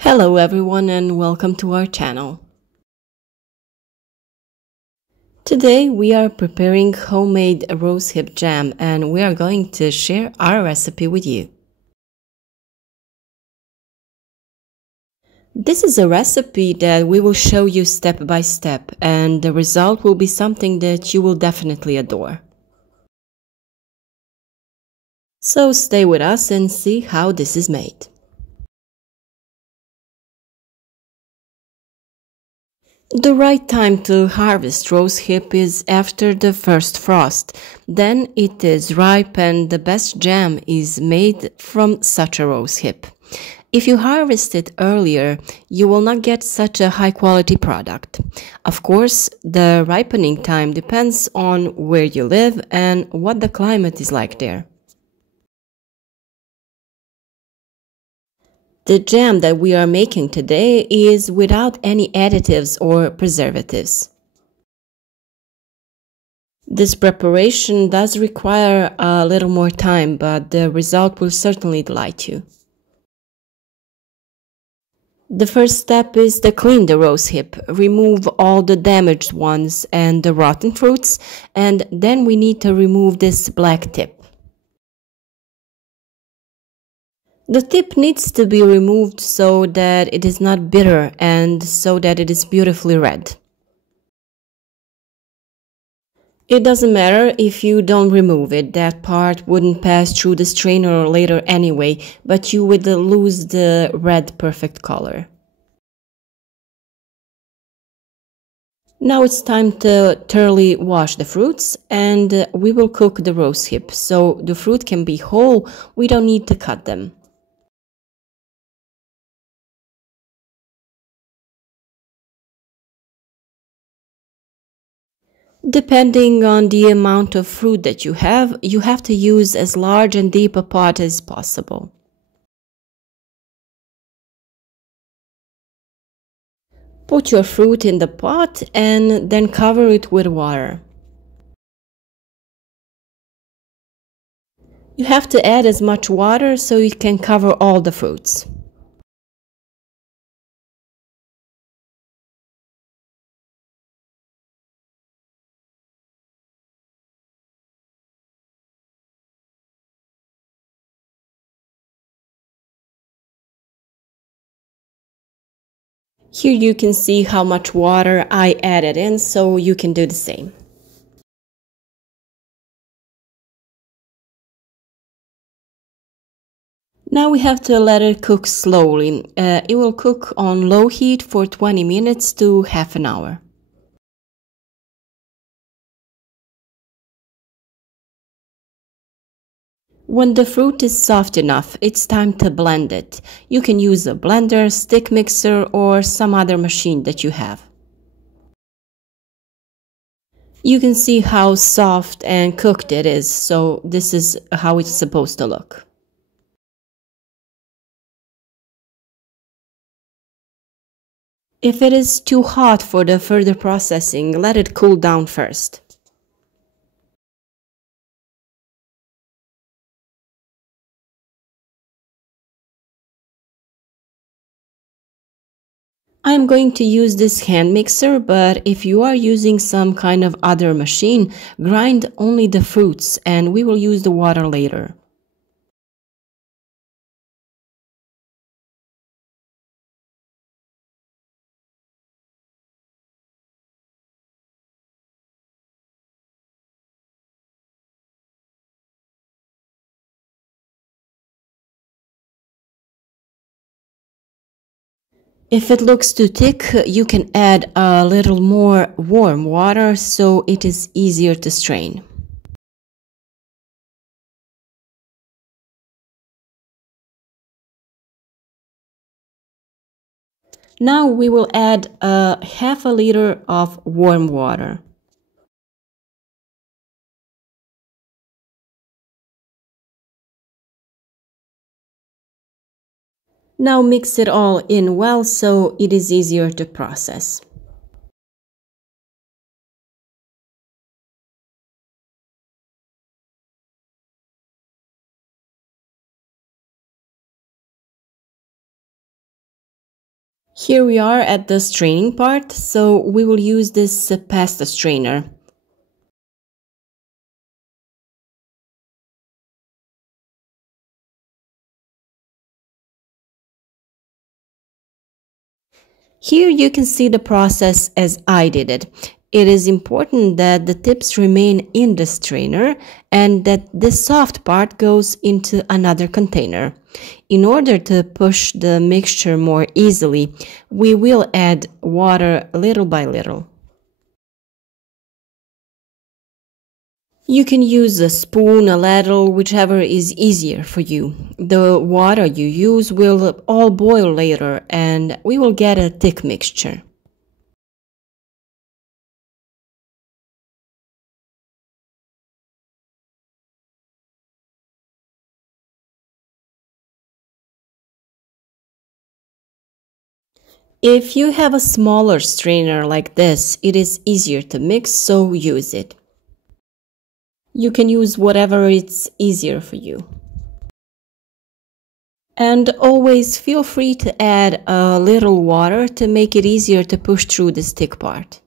Hello everyone and welcome to our channel. Today we are preparing homemade rosehip jam and we are going to share our recipe with you. This is a recipe that we will show you step by step and the result will be something that you will definitely adore. So stay with us and see how this is made. The right time to harvest rosehip is after the first frost. Then it is ripe and the best jam is made from such a rosehip. If you harvest it earlier, you will not get such a high quality product. Of course, the ripening time depends on where you live and what the climate is like there. The jam that we are making today is without any additives or preservatives. This preparation does require a little more time, but the result will certainly delight you. The first step is to clean the rosehip, remove all the damaged ones and the rotten fruits, and then we need to remove this black tip. The tip needs to be removed so that it is not bitter and so that it is beautifully red. It doesn't matter if you don't remove it, that part wouldn't pass through the strainer later anyway, but you would lose the red perfect color. Now it's time to thoroughly wash the fruits and we will cook the rosehip, so the fruit can be whole, we don't need to cut them. Depending on the amount of fruit that you have to use as large and deep a pot as possible. Put your fruit in the pot and then cover it with water. You have to add as much water so you can cover all the fruits. Here you can see how much water I added in, so you can do the same. Now we have to let it cook slowly. It will cook on low heat for 20 minutes to half an hour. When the fruit is soft enough, it's time to blend it. You can use a blender, stick mixer, or some other machine that you have. You can see how soft and cooked it is, so this is how it's supposed to look. If it is too hot for the further processing, let it cool down first. I'm going to use this hand mixer, but if you are using some kind of other machine, grind only the fruits and we will use the water later. If it looks too thick, you can add a little more warm water so it is easier to strain. Now we will add a half a liter of warm water. Now mix it all in well so it is easier to process. Here we are at the straining part, so we will use this pasta strainer. Here you can see the process as I did it. It is important that the tips remain in the strainer and that the soft part goes into another container. In order to push the mixture more easily, we will add water little by little. You can use a spoon, a ladle, whichever is easier for you. The water you use will all boil later and we will get a thick mixture. If you have a smaller strainer like this, it is easier to mix, so use it. You can use whatever it's easier for you. And always feel free to add a little water to make it easier to push through this thick part.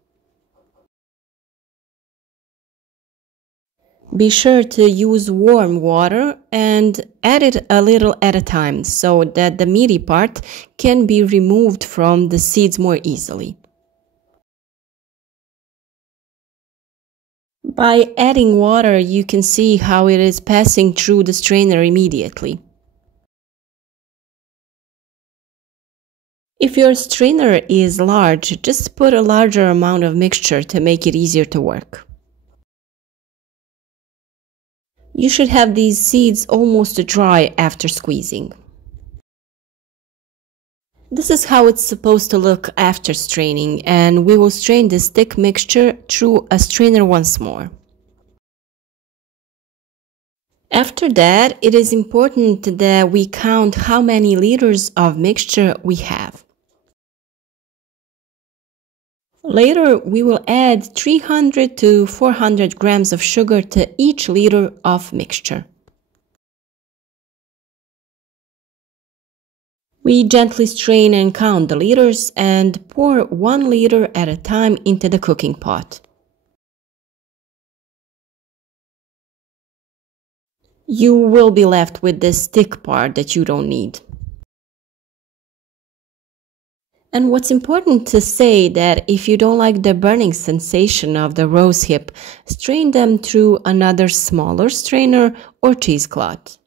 Be sure to use warm water and add it a little at a time so that the meaty part can be removed from the seeds more easily. By adding water, you can see how it is passing through the strainer immediately. If your strainer is large, just put a larger amount of mixture to make it easier to work. You should have these seeds almost dry after squeezing. This is how it's supposed to look after straining, and we will strain this thick mixture through a strainer once more. After that, it is important that we count how many liters of mixture we have. Later, we will add 300 to 400 grams of sugar to each liter of mixture. We gently strain and count the liters and pour 1 liter at a time into the cooking pot. You will be left with this thick part that you don't need. And what's important to say that if you don't like the burning sensation of the rose hip, strain them through another smaller strainer or cheesecloth.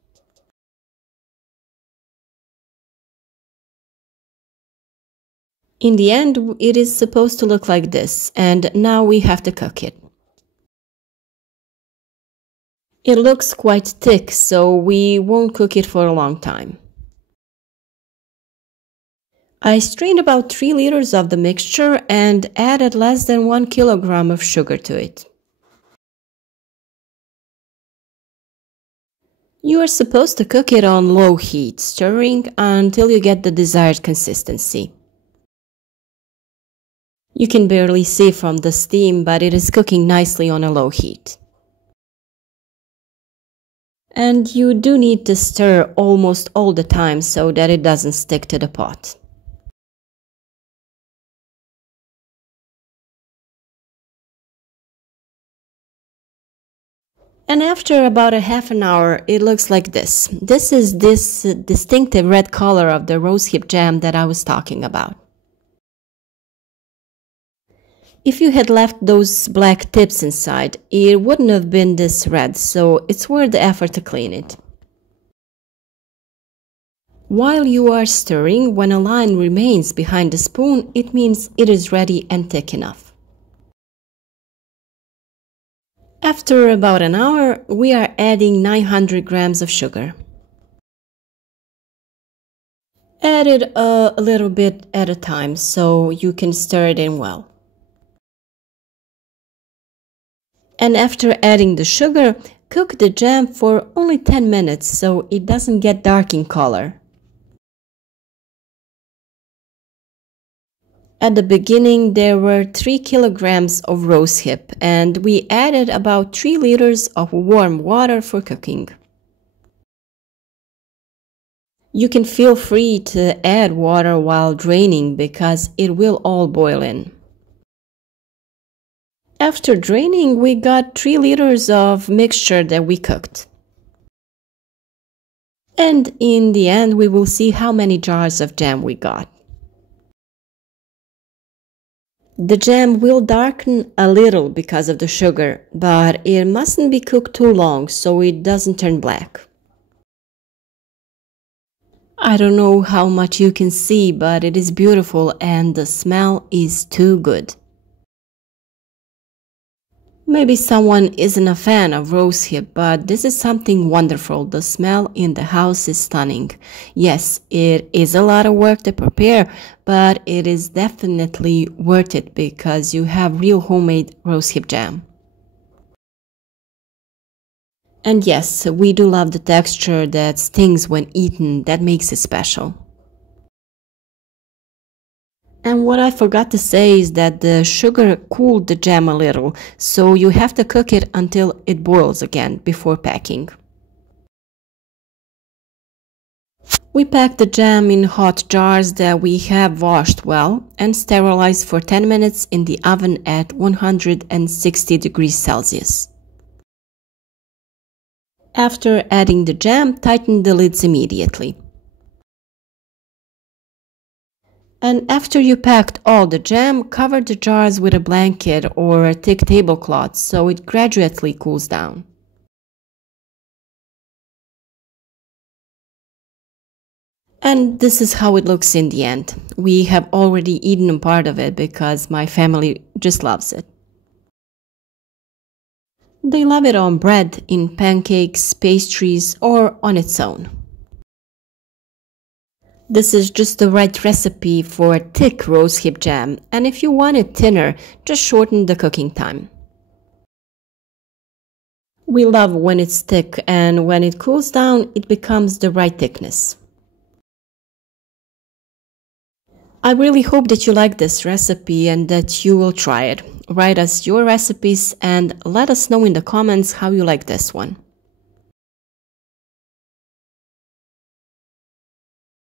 In the end, it is supposed to look like this, and now we have to cook it. It looks quite thick, so we won't cook it for a long time. I strained about 3 liters of the mixture and added less than 1 kilogram of sugar to it. You are supposed to cook it on low heat, stirring until you get the desired consistency. You can barely see from the steam, but it is cooking nicely on a low heat. And you do need to stir almost all the time so that it doesn't stick to the pot. And after about a half an hour, it looks like this. This is this distinctive red color of the rosehip jam that I was talking about. If you had left those black tips inside, it wouldn't have been this red, so it's worth the effort to clean it. While you are stirring, when a line remains behind the spoon, it means it is ready and thick enough. After about an hour, we are adding 900 grams of sugar. Add it a little bit at a time so you can stir it in well. And after adding the sugar, cook the jam for only 10 minutes so it doesn't get dark in color. At the beginning, there were 3 kilograms of rosehip, and we added about 3 liters of warm water for cooking. You can feel free to add water while draining because it will all boil in. After draining, we got 3 liters of mixture that we cooked. And in the end, we will see how many jars of jam we got. The jam will darken a little because of the sugar, but it mustn't be cooked too long so it doesn't turn black. I don't know how much you can see, but it is beautiful and the smell is too good. Maybe someone isn't a fan of rose hip, but this is something wonderful. The smell in the house is stunning. Yes, it is a lot of work to prepare, but it is definitely worth it because you have real homemade rose hip jam. And yes, we do love the texture that stings when eaten. That makes it special. And what I forgot to say is that the sugar cooled the jam a little, so you have to cook it until it boils again before packing. We pack the jam in hot jars that we have washed well and sterilized for 10 minutes in the oven at 160 degrees Celsius. After adding the jam, tighten the lids immediately. And after you packed all the jam, cover the jars with a blanket or a thick tablecloth so it gradually cools down. And this is how it looks in the end. We have already eaten a part of it because my family just loves it. They love it on bread, in pancakes, pastries, or on its own. This is just the right recipe for a thick rose hip jam, and if you want it thinner, just shorten the cooking time. We love when it's thick, and when it cools down, it becomes the right thickness. I really hope that you like this recipe and that you will try it. Write us your recipes and let us know in the comments how you like this one.